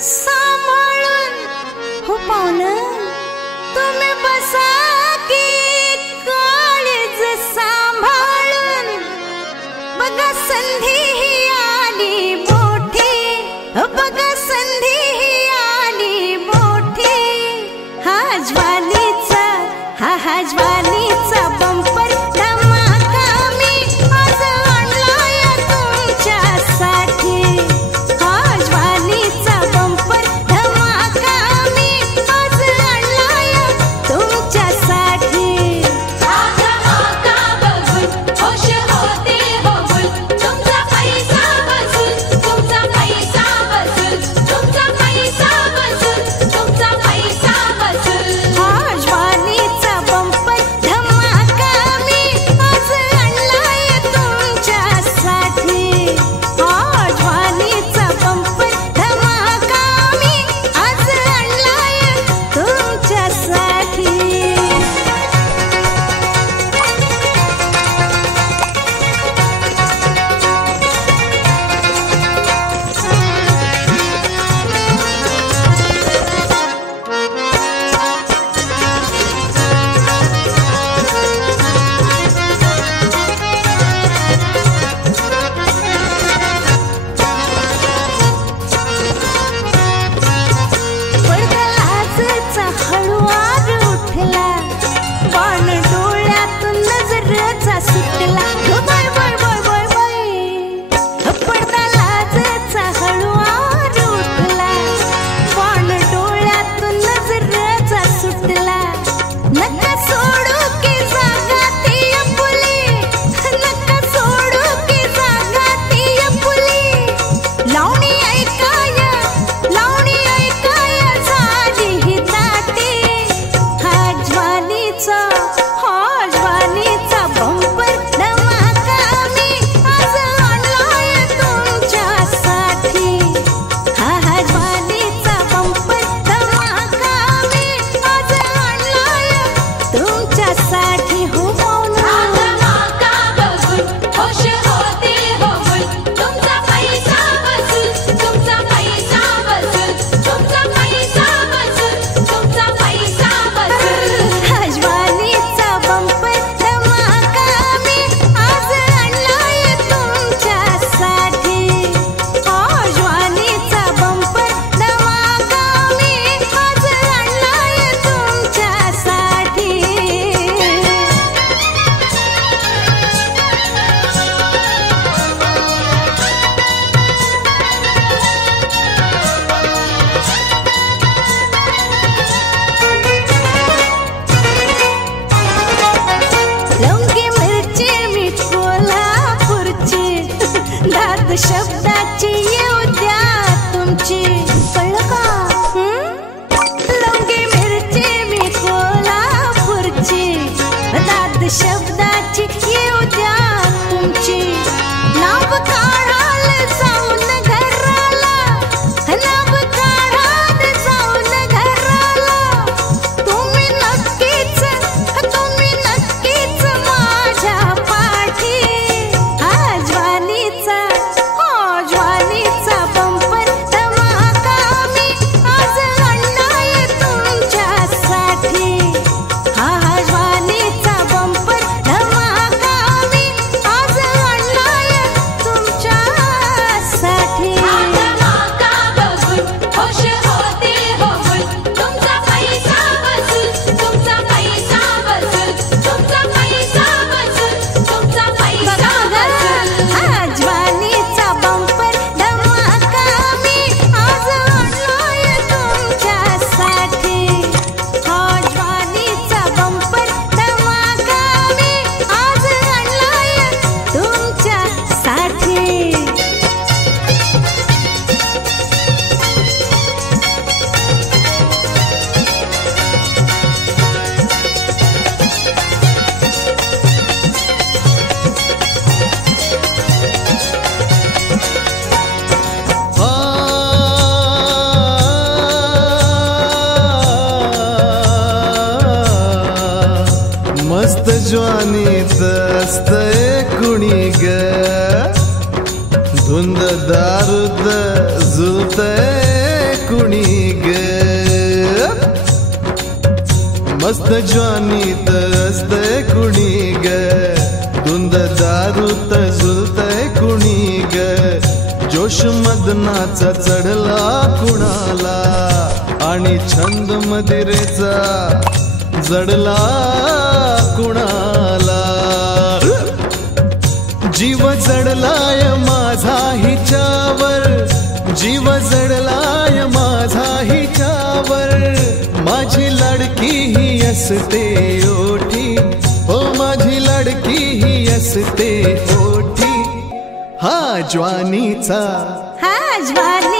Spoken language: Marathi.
सांभाळून हो पाहुणं तुम्ही बसा की काळीज सांभाळून बघा संधी ही आली मोठी बघा संधी ही आली मोठी हा ज्वालीचा हा ज्वालीचा बंपर धमाका मी आज आणलाय तुमच्यासाठी हा ज्वालीचा बंपर धमाका मी आज आणलाय तुमच्यासाठी हा धमाका बघून खुश होते हो गुल तुमचा पैसा बसून तुमचा पैसा बसून तुमचा पैसा बसून तुमचा पैसा बसून हा ज्वालीचा बंपर धमाका मी आज आणलाय तुमच्यासाठी हा ज्वालीचा बंपर धमाका मी आज आणलाय तुमच्यासाठी पडदा लाजेचा हळूवार उठला बाण डोळ्यातून नजरेचा सुटला ग bye bye bye bye bye पडदा लाजेचा हळूवार उठला बाण डोळ्यातून नजरेचा सुटला नका सोडू की जागा ती अपुली नका सोडू की जागा ती अपुली लावणी ऐकाय झाली ही दाटी हा ज्वालीचा बंपर धमाका मी आज आणलाय तुमच्यासाठी हा ज्वालीचा बंपर धमाका मी आज आणलाय तुमच्यासाठी हो हा पाहुणं धमाका बघून खुश होते हो गुल तुमचा पैसा बसून तुमचा पैसा बसून तुमचा पैसा बसून तुमचा पैसा बसून हा ज्वालीचा बंपर धमाका मी आज आणलाय तुमच्यासाठी हा ज्वालीचा बंपर धमाका मी आज आणलाय तुमच्यासाठी लवंगी मिरची मी कोल्हापूरची दाद शब्दाची येऊ द्या तुमची कळलं का लवंगी मिरची मी कोल्हापूरची दाद शब्दाची येऊ द्या तुमची नाव काढाल जाऊन घराला नाव काढाल जाऊन घराला तुम्ही नक्कीच माझ्या पाठी हा ज्वालीचा बंपर धमाका मी आज आणलाय तुमच्यासाठी हा ज्वालीचा बंपर धमाका मी आज आणलाय तुमच्यासाठी हा धमाका बघून खुश होते हो गुल तुमचा पैसा बसून तुमचा पैसा बसून तुमचा पैसा बसून तुमचा पैसा बसून हा ज्वालीचा बंपर धमाका मी आज आणलाय तुमच्यासाठी हा ज्वालीचा बंपर धमाका मी आज आणलाय तुमच्यासाठी मस्त ज्वानीत असतंय कुणी ग धुंद दारुद जुळतंय कुणी ग मस्त ज्वानीत असतंय कुणी ग धुंद दारूत झुलतंय कुणी ग जोश मदनाचा चढला कुणाला आणि छंद मदिरेचा जडला कुणाला जीव जडलाय माझा हिच्यावर जीव जडलाय माझा हिच्यावर माझी लाडकी ही असते ओठी हो माझी लाडकी ही असते ओठी हा ज्वानीचा हा ज्वानी